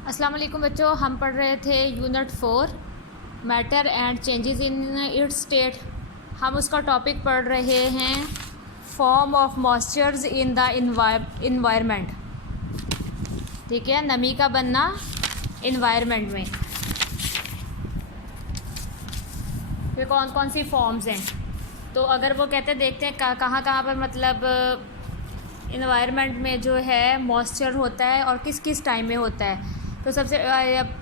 अस्सलाम वालेकुम बच्चों, हम पढ़ रहे थे unit 4 matter and changes in its state. हम उसका टॉपिक पढ़ रहे हैं form of moistures in the environment. ठीक है, नमी का बनना इन्वायरमेंट में। ये कौन कौन सी फॉर्म्स हैं, तो अगर वो कहते देखते हैं कहाँ कहाँ पर मतलब इन्वायरमेंट में जो है मॉइस्चर होता है और किस किस टाइम में होता है। तो सबसे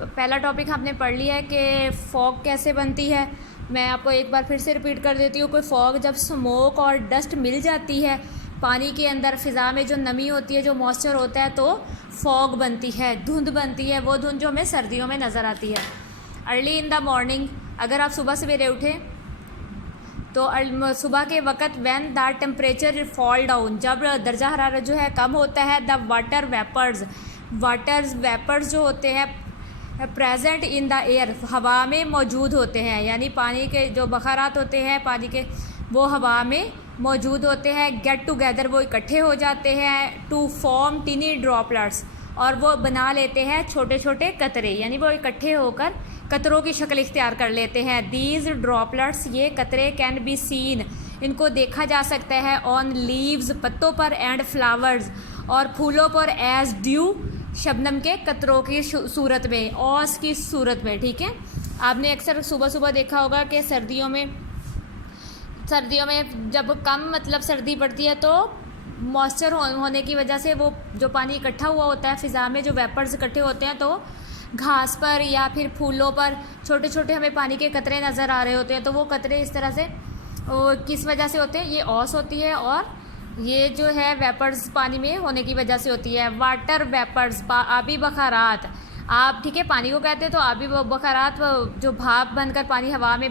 पहला टॉपिक हमने पढ़ लिया है कि फॉग कैसे बनती है। मैं आपको एक बार फिर से रिपीट कर देती हूँ। कोई फॉग जब स्मोक और डस्ट मिल जाती है पानी के अंदर, फ़िज़ा में जो नमी होती है, जो मॉइस्चर होता है, तो फॉग बनती है, धुंध बनती है। वो धुंध जो हमें सर्दियों में नज़र आती है। अर्ली इन द मॉर्निंग, अगर आप सुबह सवेरे उठें तो सुबह के वक़्त when the temperature fall down, जब दर्जा हरारत जो है कम होता है, द वाटर वेपर्स जो होते हैं प्रेजेंट इन द एयर, हवा में मौजूद होते हैं। यानी पानी के जो बखारात होते हैं पानी के, वो हवा में मौजूद होते हैं। गेट टुगेदर, वो इकट्ठे हो जाते हैं। टू फॉर्म टिनी ड्रॉपलेट्स, और वो बना लेते हैं छोटे छोटे कतरे, यानी वो इकट्ठे होकर कतरों की शक्ल इख्तियार कर लेते हैं। दीज ड्रॉपलेट्स, ये कतरे, कैन बी सीन, इनको देखा जा सकता है, ऑन लीव्स, पत्तों पर, एंड फ्लावर्स, और फूलों पर, एज ड्यू, शबनम के कतरों की सूरत में, ओस की सूरत में। ठीक है, आपने अक्सर सुबह सुबह देखा होगा कि सर्दियों में जब कम मतलब सर्दी पड़ती है तो मॉइस्चर होने की वजह से वो जो पानी इकट्ठा हुआ होता है फ़िज़ा में, जो वेपर्स इकट्ठे होते हैं, तो घास पर या फिर फूलों पर छोटे छोटे हमें पानी के कतरे नज़र आ रहे होते हैं। तो वो कतरे इस तरह से किस वजह से होते हैं? ये ओस होती है, और ये जो है वेपर्स पानी में होने की वजह से होती है। वाटर वेपर्स, आबी बखारात, आप ठीक है पानी को कहते हैं, तो आबी बखारात जो भाप बनकर पानी हवा में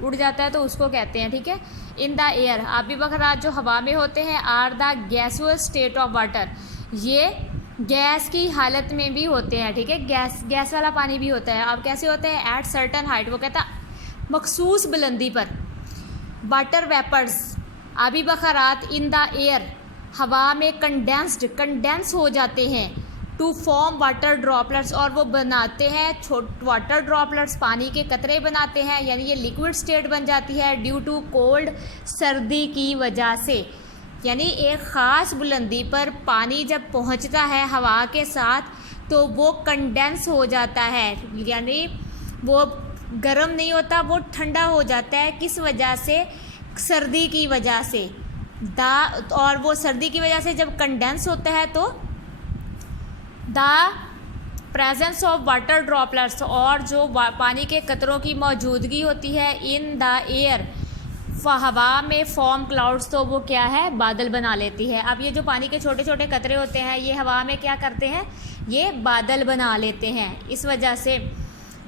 उड़ जाता है तो उसको कहते हैं। ठीक है, इन द एयर, आबी बखारात जो हवा में होते हैं, are the gaseous state of water, ये गैस की हालत में भी होते हैं। ठीक है, गैस वाला पानी भी होता है। अब कैसे होते हैं? एट सर्टन हाइट, वो कहता मखसूस बुलंदी पर। वाटर वेपर्स, आबी बखारात, इन द एयर, हवा में कंडेंस हो जाते हैं। टू फॉर्म वाटर ड्रॉपलेट्स, और वो बनाते हैं वाटर ड्रॉपलेट्स, पानी के कतरे बनाते हैं, यानी ये लिक्विड स्टेट बन जाती है। ड्यू टू कोल्ड, सर्दी की वजह से, यानी एक ख़ास बुलंदी पर पानी जब पहुंचता है हवा के साथ तो वो कंडेंस हो जाता है, यानी वो गर्म नहीं होता, वो ठंडा हो जाता है। किस वजह से? सर्दी की वजह से। और वो सर्दी की वजह से जब कंडेंस होता है तो the presence of water droplets, और जो पानी के कतरों की मौजूदगी होती है, इन द एयर, हवा में, फॉर्म क्लाउड्स, तो वो क्या है? बादल बना लेती है। अब ये जो पानी के छोटे छोटे कतरे होते हैं, ये हवा में क्या करते हैं? ये बादल बना लेते हैं इस वजह से।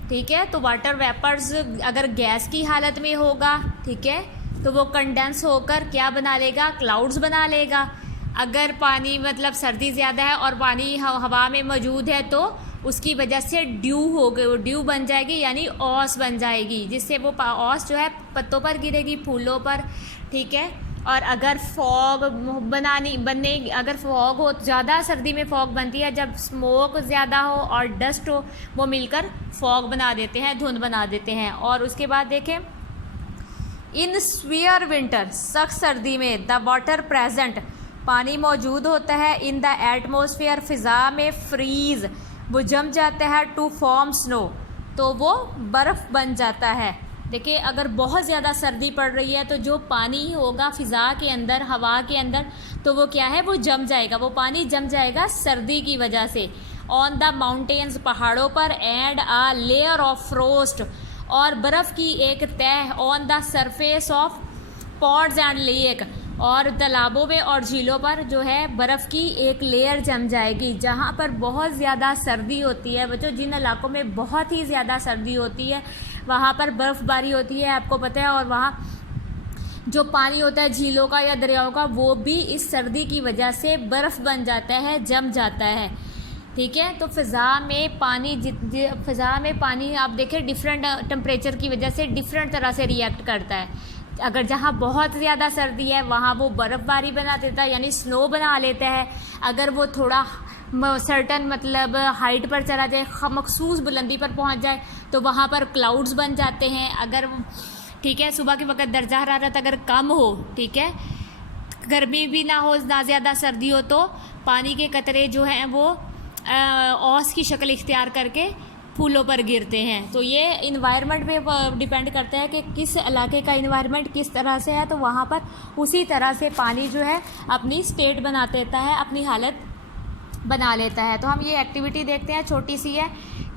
ठीक है, तो वाटर वेपर्स अगर गैस की हालत में होगा, ठीक है, तो वो कंडेंस होकर क्या बना लेगा? क्लाउड्स बना लेगा। अगर पानी मतलब सर्दी ज़्यादा है और पानी हवा में मौजूद है तो उसकी वजह से ड्यू हो गई, वो ड्यू बन जाएगी, यानी ओस बन जाएगी, जिससे वो ओस जो है पत्तों पर गिरेगी, फूलों पर। ठीक है, और अगर फॉग अगर फॉग हो, ज़्यादा सर्दी में फॉग बनती है जब स्मोक ज़्यादा हो और डस्ट हो, वो मिलकर फॉग बना देते हैं, धुंध बना देते हैं। और उसके बाद देखें, इन स्वियर विंटर, सख्त सर्दी में, द वाटर प्रेजेंट, पानी मौजूद होता है, इन द एटमोसफियर, फ़िज़ा में, फ्रीज़, वो जम जाता है, टू फॉर्म स्नो, तो वो बर्फ़ बन जाता है। देखिए, अगर बहुत ज़्यादा सर्दी पड़ रही है तो जो पानी होगा फ़िज़ा के अंदर, हवा के अंदर, तो वो क्या है? वो जम जाएगा, वो पानी जम जाएगा सर्दी की वजह से। ऑन द माउंटेन्स, पहाड़ों पर, and a layer of frost, और बर्फ़ की एक तह, on the surface of ponds and lake, और तालाबों में और झीलों पर जो है बर्फ़ की एक लेयर जम जाएगी। जहाँ पर बहुत ज़्यादा सर्दी होती है बच्चों, जिन इलाकों में बहुत ही ज़्यादा सर्दी होती है वहाँ पर बर्फ़बारी होती है, आपको पता है, और वहाँ जो पानी होता है झीलों का या दरियाओं का, वो भी इस सर्दी की वजह से बर्फ़ बन जाता है, जम जाता है। ठीक है, तो फ़िज़ा में पानी आप देखें डिफरेंट टेम्परेचर की वजह से डिफरेंट तरह से रिएक्ट करता है। अगर जहाँ बहुत ज़्यादा सर्दी है वहाँ वो बर्फ़बारी बना देता है, यानी स्नो बना लेता है। अगर वो थोड़ा सर्टन मतलब हाइट पर चला जाए, मखसूस बुलंदी पर पहुंच जाए, तो वहाँ पर क्लाउड्स बन जाते हैं। अगर ठीक है सुबह के वक्त दर्जा हरारत अगर कम हो, ठीक है, गर्मी भी ना हो ना ज़्यादा सर्दी हो, तो पानी के कतरे जो हैं वो औस की शक्ल इख्तियार करके फूलों पर गिरते हैं। तो ये इन्वायरमेंट पे डिपेंड करता है कि किस इलाके का इन्वायरमेंट किस तरह से है, तो वहाँ पर उसी तरह से पानी जो है अपनी स्टेट बना देता है, अपनी हालत बना लेता है। तो हम ये एक्टिविटी देखते हैं, छोटी सी है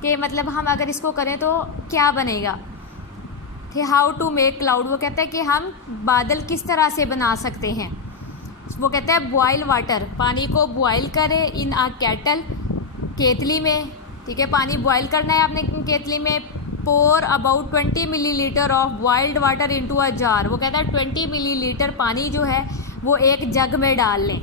कि मतलब हम अगर इसको करें तो क्या बनेगा। हाउ टू मेक क्लाउड, वो कहता है कि हम बादल किस तरह से बना सकते हैं। वो कहता है बॉयल वाटर, पानी को बॉयल करें इन आ केटल, केतली में, ठीक है, पानी बॉयल करना है आपने केतली में। Pour about 20 millilitre of boiled water into a jar, वो कहता है 20 मिलीलीटर पानी जो है वो एक जग में डाल लें।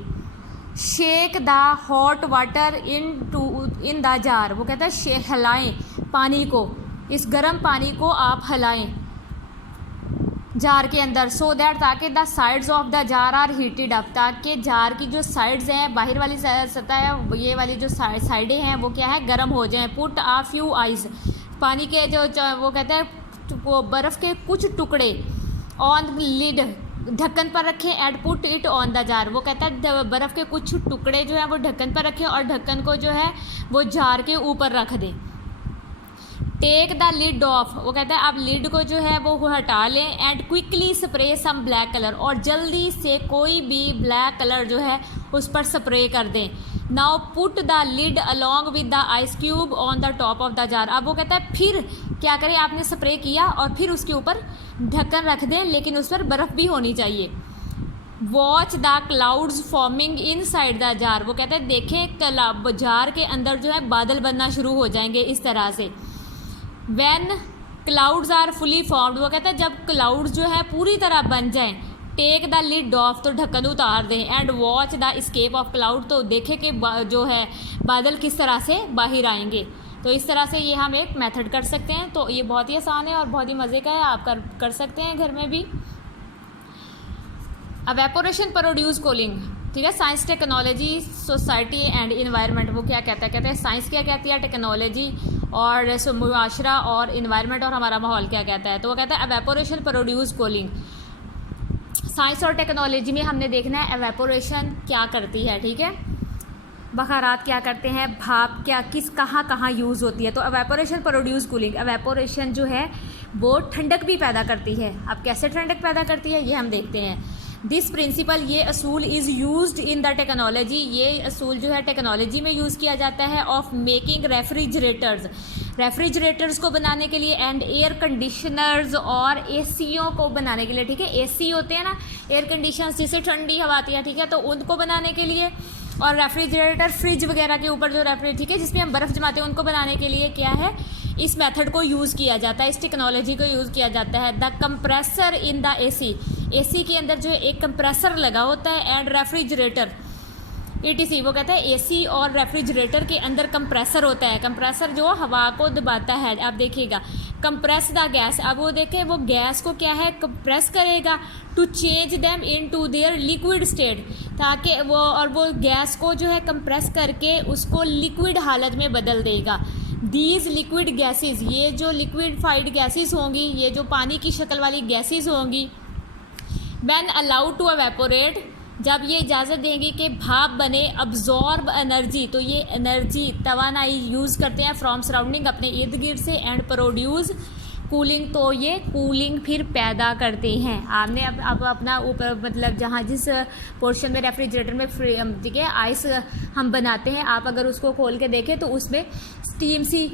Shake the hot water in the jar, वो कहता है हिलाएं पानी को, इस गर्म पानी को आप हिलाएं जार के अंदर। सो दैट, ताकि the sides of the jar are heated up, ताकि जार की जो साइड्स हैं, बाहर वाली सतह है, ये वाली जो साइडें हैं वो क्या है, गर्म हो जाएं। पुट आ फ्यू आइस, पानी के जो वो कहता है वो बर्फ़ के कुछ टुकड़े ऑन लिड, ढक्कन पर रखें। And put it on the jar, वो कहता है बर्फ़ के कुछ टुकड़े जो हैं वो ढक्कन पर रखें और ढक्कन को जो है वो जार के ऊपर रख दें। टेक द लिड ऑफ, वो कहता है आप लिड को जो है वो हटा लें। And quickly spray some black colour, और जल्दी से कोई भी ब्लैक कलर जो है उस पर स्प्रे कर दें। Now put the lid along with the ice cube on the top of the jar, अब वो कहता है फिर क्या करें, आपने स्प्रे किया और फिर उसके ऊपर ढक्कन रख दें, लेकिन उस पर बर्फ़ भी होनी चाहिए। Watch the clouds forming in side the jar, वो कहते हैं देखें जार के अंदर जो है बादल बनना शुरू हो जाएंगे इस तरह से। When clouds are fully formed, वो कहता है जब क्लाउड्स जो है पूरी तरह बन जाएं, टेक द लिड ऑफ, तो ढक्कन उतार दें। And watch the escape of cloud, तो देखें कि जो है बादल किस तरह से बाहर आएंगे। तो इस तरह से ये हम एक मेथड कर सकते हैं। तो ये बहुत ही आसान है और बहुत ही मज़े का है, आप कर सकते हैं घर में भी। एवेपोरेशन प्रोड्यूस कूलिंग, ठीक है, science technology society and environment, वो क्या कहता है, कहते हैं साइंस क्या कहती है, टेक्नोलॉजी और मुआशरा और इन्वायरमेंट और हमारा माहौल क्या कहता है। तो वो कहता है एवेपोरेशन प्रोड्यूस कूलिंग। साइंस और टेक्नोलॉजी में हमने देखना है एवेपोरेशन क्या करती है, ठीक है, बखारात क्या करते हैं, भाप क्या किस कहाँ यूज़ होती है। तो एवेपोरेशन प्रोड्यूस कूलिंग, एवेपोरेशन जो है वो ठंडक भी पैदा करती है। अब कैसे ठंडक पैदा करती है ये हम देखते हैं। दिस प्रिंसिपल, ये असूल is used in the technology, ये असूल जो है टेक्नोलॉजी में यूज़ किया जाता है। ऑफ मेकिंग रेफ्रिजरेटर्स को बनाने के लिए, एंड एयर कंडीशनर्स और एसीओ को बनाने के लिए, ठीक है, एसी होते हैं ना एयर कंडीशनर्स जिससे ठंडी हवा आती है, ठीक है, तो उनको बनाने के लिए, और रेफ्रिजरेटर फ्रिज वगैरह के ऊपर जो ठीक है जिसमें हम बर्फ़ जमाते हैं, उनको बनाने के लिए क्या है, इस मेथड को यूज़ किया जाता है, इस टेक्नोलॉजी को यूज़ किया जाता है। The compressor in the AC के अंदर जो है एक कंप्रेसर लगा होता है। एंड रेफ्रिजरेटर ETC, वो कहता है एसी और रेफ्रिजरेटर के अंदर कंप्रेसर होता है। कंप्रेसर जो हवा को दबाता है, आप देखिएगा, कंप्रेस द गैस, अब वो देखें वो गैस को क्या है कंप्रेस करेगा, to change them into their liquid state, ताकि वो गैस को जो है कंप्रेस करके उसको लिक्विड हालत में बदल देगा। दीज लिक्विड गैसेस, ये जो लिक्विडफाइड गैसेस होंगी, ये जो पानी की शक्ल वाली गैसेस होंगी, व्हेन अलाउड टू एवेपोरेट, जब ये इजाज़त देंगी कि भाप बने, अब्जॉर्ब एनर्जी, तो ये एनर्जी तवानाई यूज़ करते हैं फ्रॉम सराउंडिंग, अपने इर्द गिर्द से, एंड प्रोड्यूस कूलिंग, तो ये कूलिंग फिर पैदा करते हैं। आपने अब अपना ऊपर मतलब जहाँ जिस पोर्शन में रेफ्रिजरेटर में ठीक है आइस हम बनाते हैं, आप अगर उसको खोल के देखें तो उसमें स्टीम सी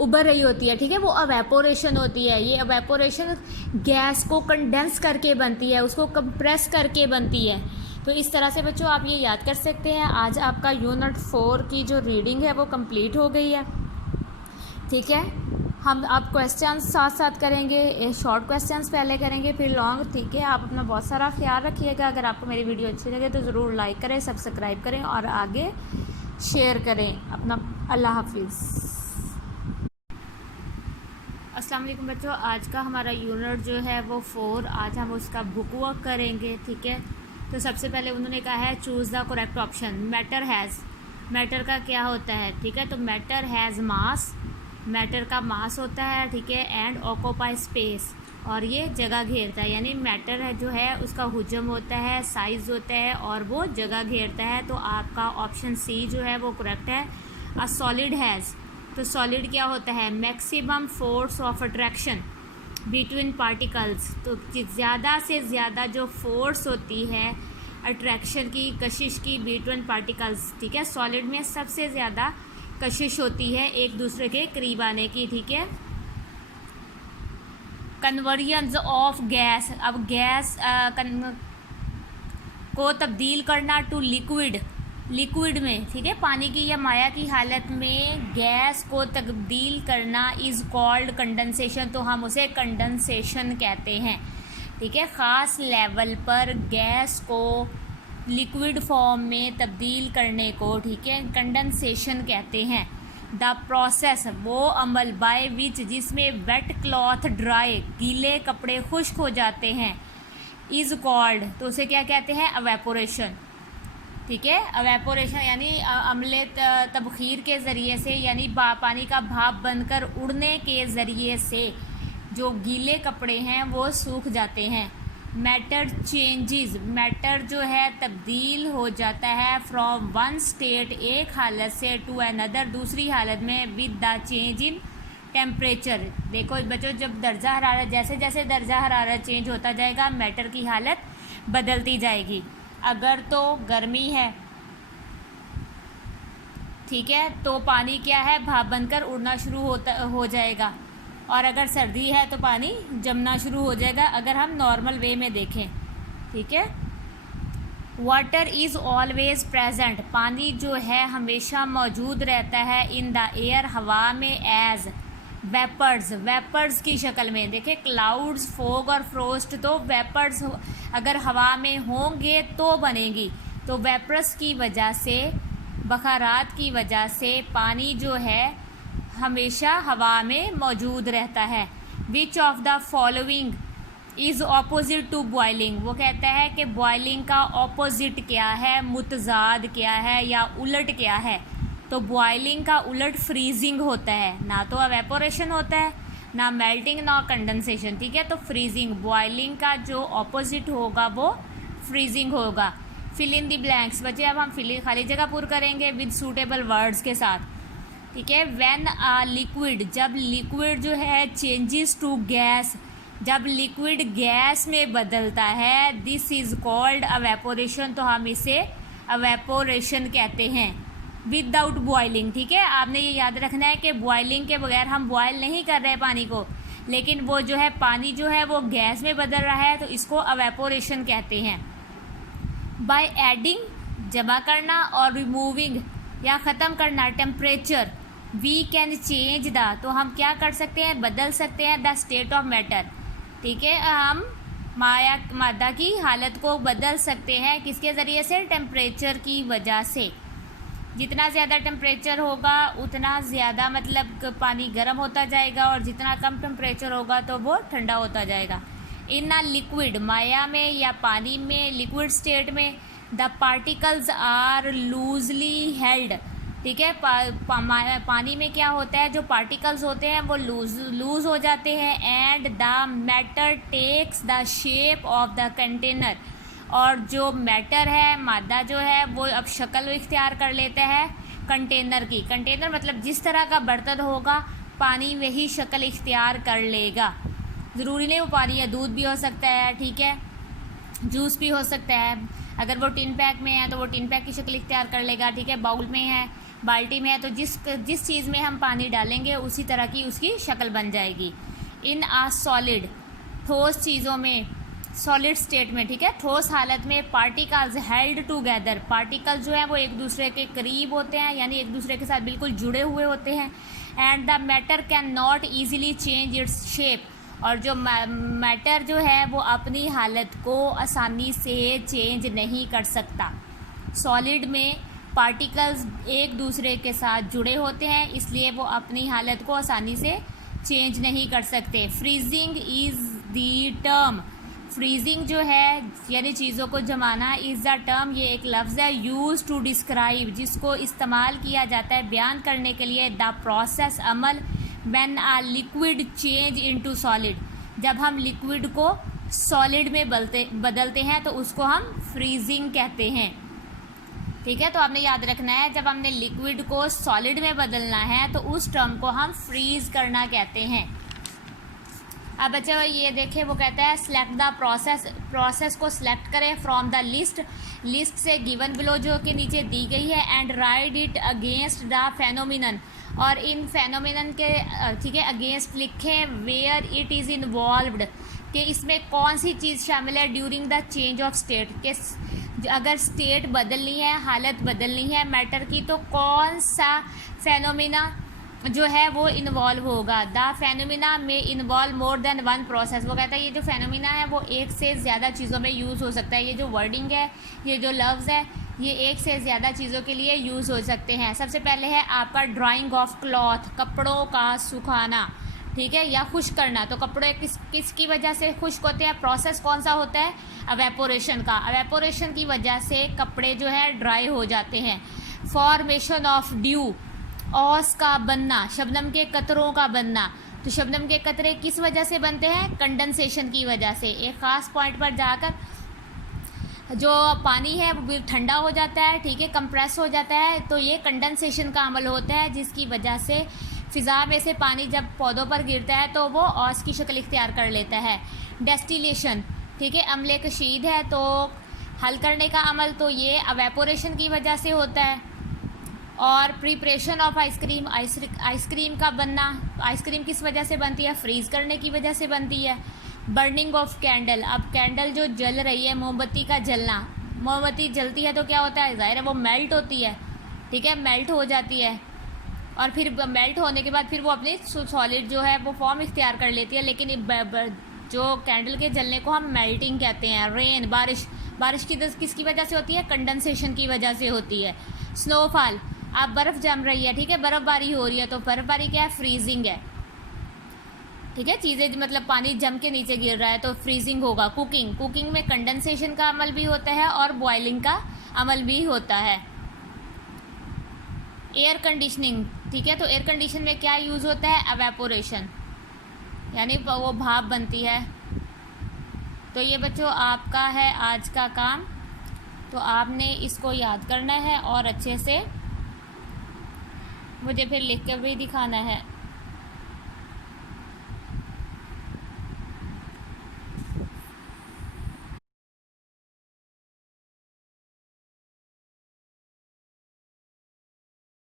उभर रही होती है, ठीक है, वो एवेपोरेशन होती है। ये एवेपोरेशन गैस को कंडेंस करके बनती है, उसको कंप्रेस करके बनती है। तो इस तरह से बच्चों आप ये याद कर सकते हैं। आज आपका यूनिट 4 की जो रीडिंग है वो कंप्लीट हो गई है, ठीक है। हम अब क्वेश्चंस साथ साथ करेंगे, शॉर्ट क्वेश्चंस पहले करेंगे फिर लॉन्ग, ठीक है। आप अपना बहुत सारा ख्याल रखिएगा। अगर आपको मेरी वीडियो अच्छी लगे तो ज़रूर लाइक करें, सब्सक्राइब करें और आगे शेयर करें अपना। अल्लाह हाफिज़। अस्सलाम वालेकुम बच्चों, आज का हमारा यूनिट जो है वो 4, आज हम उसका बुक वर्क करेंगे, ठीक है। तो सबसे पहले उन्होंने कहा है choose the correct option. Matter has, matter का क्या होता है, ठीक है। तो मैटर हैज़ मास, मैटर का मास होता है, ठीक है, एंड ऑक्यूपाई स्पेस, और ये जगह घेरता है, यानी मैटर है जो है उसका हुजम होता है, साइज़ होता है और वो जगह घेरता है। तो आपका ऑप्शन सी जो है वो करेक्ट है। अ सॉलिड हैज़, तो सॉलिड क्या होता है, maximum force of attraction between particles, तो ज़्यादा से ज़्यादा जो फोर्स होती है अट्रैक्शन की, कशिश की, बिटवीन पार्टिकल्स, ठीक है। सॉलिड में सबसे ज़्यादा कशिश होती है एक दूसरे के करीब आने की, ठीक है। कन्वर्जन ऑफ गैस, अब गैस को तब्दील करना टू लिक्विड, लिक्विड में, ठीक है, पानी की या माया की हालत में गैस को तब्दील करना इज़ कॉल्ड कंडेंसेशन, तो हम उसे कंडेंसेशन कहते हैं, ठीक है। ख़ास लेवल पर गैस को लिक्विड फॉर्म में तब्दील करने को, ठीक है, कंडेंसेशन कहते हैं। द प्रोसेस, वो अमल, बाय विच, जिसमें वेट क्लॉथ ड्राई, गीले कपड़े खुश्क हो जाते हैं, इज़ कॉल्ड, तो उसे क्या कहते हैं, अवेपोरेशन, ठीक है। अवेपोरेशन यानी अम्ले तबखीर के ज़रिए से, यानी पानी का भाप बनकर उड़ने के ज़रिए से जो गीले कपड़े हैं वो सूख जाते हैं। मैटर चेंजेस, मैटर जो है तब्दील हो जाता है फ्रॉम वन स्टेट, एक हालत से, टू अनदर, दूसरी हालत में, with the change in temperature. देखो बच्चों, जब दर्जा हरारत, जैसे जैसे दर्जा हरारत चेंज होता जाएगा मैटर की हालत बदलती जाएगी। अगर तो गर्मी है, ठीक है, तो पानी क्या है, भाप बनकर उड़ना शुरू हो जाएगा, और अगर सर्दी है तो पानी जमना शुरू हो जाएगा, अगर हम नॉर्मल वे में देखें, ठीक है। वाटर इज़ ऑलवेज प्रेजेंट, पानी जो है हमेशा मौजूद रहता है, इन द एयर, हवा में, एज वेपर्स, वेपर्स की शक्ल में। देखें, क्लाउड्स, फोग और फ्रोस्ट, तो वेपर्स अगर हवा में होंगे तो बनेगी, तो वेपर्स की वजह से, बखारात की वजह से पानी जो है हमेशा हवा में मौजूद रहता है। Which of the following is opposite to boiling, वो कहता है कि बॉइलिंग का ऑपोजिट क्या है, मुतजाद क्या है या उलट क्या है। तो बॉइलिंग का उलट फ्रीजिंग होता है, ना तो एवेपोरेशन होता है, ना मेल्टिंग, ना कंडेंसेशन, ठीक है। तो फ्रीजिंग, बॉइलिंग का जो ऑपोजिट होगा वो फ्रीजिंग होगा। फिल इन द ब्लैंक्स, बच्चे अब हम खाली जगह पूर करेंगे विद सूटेबल वर्ड्स के साथ, ठीक है। व्हेन अ लिक्विड, जब लिक्विड जो है चेंजेस टू गैस, जब लिक्विड गैस में बदलता है, दिस इज़ कॉल्ड एवेपोरेशन, तो हम इसे एवेपोरेशन कहते हैं। विदाउट बॉइलिंग, ठीक है, आपने ये याद रखना है कि बॉइलिंग के बगैर हम बॉयल नहीं कर रहे पानी को, लेकिन वो जो है पानी जो है वो गैस में बदल रहा है, तो इसको एवेपोरेशन कहते हैं। बाय एडिंग, जमा करना, और रिमूविंग या ख़त्म करना temperature, we can change the, तो हम क्या कर सकते हैं, बदल सकते हैं द स्टेट ऑफ मैटर, ठीक है। हम मादा की हालत को बदल सकते हैं, किसके ज़रिए से, टेम्परेचर की वजह से। जितना ज़्यादा टेम्परेचर होगा उतना ज़्यादा मतलब पानी गर्म होता जाएगा, और जितना कम टेम्परेचर होगा तो वो ठंडा होता जाएगा। इन अ लिक्विड, माया में या पानी में, लिक्विड स्टेट में, the particles are loosely held, ठीक है। पानी में क्या होता है, जो पार्टिकल्स होते हैं वो लूज हो जाते हैं, and the matter takes the shape of the container, और जो मैटर है, मादा जो है, वो अब शक्ल इख्तियार कर लेता है कंटेनर की। कंटेनर मतलब जिस तरह का बर्तन होगा पानी वही शक्ल इख्तियार कर लेगा। ज़रूरी नहीं वो पानी या दूध भी हो सकता है, ठीक है, जूस भी हो सकता है। अगर वो टिन पैक में है तो वो टिन पैक की शक्ल इख्तियार कर लेगा, ठीक है। बाउल में है, बाल्टी में है, तो जिस चीज़ में हम पानी डालेंगे उसी तरह की उसकी शक्ल बन जाएगी। इन आ सॉलिड, ठोस चीज़ों में, सॉलिड स्टेट में, ठीक है, ठोस हालत में, पार्टिकल्स हेल्ड टुगेदर, पार्टिकल्स जो हैं वो एक दूसरे के करीब होते हैं, यानी एक दूसरे के साथ बिल्कुल जुड़े हुए होते हैं। And the matter can not easily change its shape, और जो मैटर जो है वो अपनी हालत को आसानी से चेंज नहीं कर सकता। सॉलिड में पार्टिकल्स एक दूसरे के साथ जुड़े होते हैं, इसलिए वो अपनी हालत को आसानी से चेंज नहीं कर सकते। Freezing is the term, freezing जो है यानी चीज़ों को जमाना, इज़ द टर्म, ये एक लफ्ज़ है, यूज़ टू डिस्क्राइब, जिसको इस्तेमाल किया जाता है बयान करने के लिए, द प्रोसेस, अमल, when a liquid change into solid, जब हम लिक्विड को सॉलिड में बदलते हैं तो उसको हम फ्रीजिंग कहते हैं। ठीक है, तो आपने याद रखना है, जब हमने लिक्विड को सॉलिड में बदलना है तो उस टर्म को हम फ्रीज़ करना कहते हैं। अब बच्चे ये देखें, वो कहता है सेलेक्ट द प्रोसेस को सिलेक्ट करें फ्रॉम द लिस्ट से गिवन बिलो, जो कि नीचे दी गई है, and right it against the phenomenon, और इन फेनोमिनन के ठीक है अगेंस्ट लिखें, वेयर इट इज़ इन्वॉल्व्ड, कि इसमें कौन सी चीज़ शामिल है, during the change of state, के अगर स्टेट बदलनी है, हालत बदलनी है मैटर की, तो कौन सा फेनोमिना जो है वो इन्वॉल्व होगा। द फेनोमिना में involve more than one process, वो कहता है ये जो फेनोमिना है वो एक से ज़्यादा चीज़ों में यूज़ हो सकता है। ये जो वर्डिंग है, ये जो लफ्ज़ है, ये एक से ज़्यादा चीज़ों के लिए यूज़ हो सकते हैं। सबसे पहले है आपका ड्राइंग ऑफ क्लॉथ, कपड़ों का सुखाना, ठीक है, या खुश्क करना। तो कपड़े किसकी वजह से खुश्क होते हैं, प्रोसेस कौन सा होता है, अवेपोरेशन का। अवेपोरेशन की वजह से कपड़े जो है ड्राई हो जाते हैं। फॉर्मेशन ऑफ ड्यू, ओस का बनना, शबनम के कतरों का बनना। तो शबनम के कतरे किस वजह से बनते हैं, कंडेंसेशन की वजह से। एक ख़ास पॉइंट पर जाकर जो पानी है वो ठंडा हो जाता है, ठीक है, कंप्रेस हो जाता है, तो ये कंडेंसेशन का अमल होता है, जिसकी वजह से फ़िज़ा में से पानी जब पौधों पर गिरता है तो वो ओस की शक्ल इख्तियार कर लेता है। डेस्टिलेशन, ठीक है, अम्ले कशीद है तो हल करने का अमल, तो ये अवेपोरेशन की वजह से होता है। और प्रिपरेशन ऑफ आइसक्रीम, आइसक्रीम का बनना, आइसक्रीम किस वजह से बनती है, फ्रीज़ करने की वजह से बनती है। बर्निंग ऑफ कैंडल, अब कैंडल जो जल रही है, मोमबत्ती का जलना, मोमबत्ती जलती है तो क्या होता है, ज़ाहिर है वो मेल्ट होती है, ठीक है, मेल्ट हो जाती है, और फिर मेल्ट होने के बाद फिर वो अपनी सॉलिड जो है वो फॉर्म इख्तियार कर लेती है। लेकिन जो कैंडल के जलने को हम मेल्टिंग कहते हैं। रेन, बारिश किसकी वजह से होती है, कंडेंसेशन की वजह से होती है। स्नोफॉल, अब बर्फ़ जम रही है, ठीक है, बर्फ़बारी हो रही है, तो बर्फ़बारी क्या है, फ्रीजिंग है, ठीक है, चीज़ें मतलब पानी जम के नीचे गिर रहा है तो फ्रीजिंग होगा। कुकिंग में कंडेंसेशन का अमल भी होता है और बॉयलिंग का अमल भी होता है। एयर कंडीशनिंग, ठीक है, तो एयर कंडीशन में क्या यूज़ होता है, एवेपोरेशन, यानी वो भाप बनती है। तो ये बच्चों आपका है आज का काम, तो आपने इसको याद करना है और अच्छे से मुझे फिर लिख कर भी दिखाना है।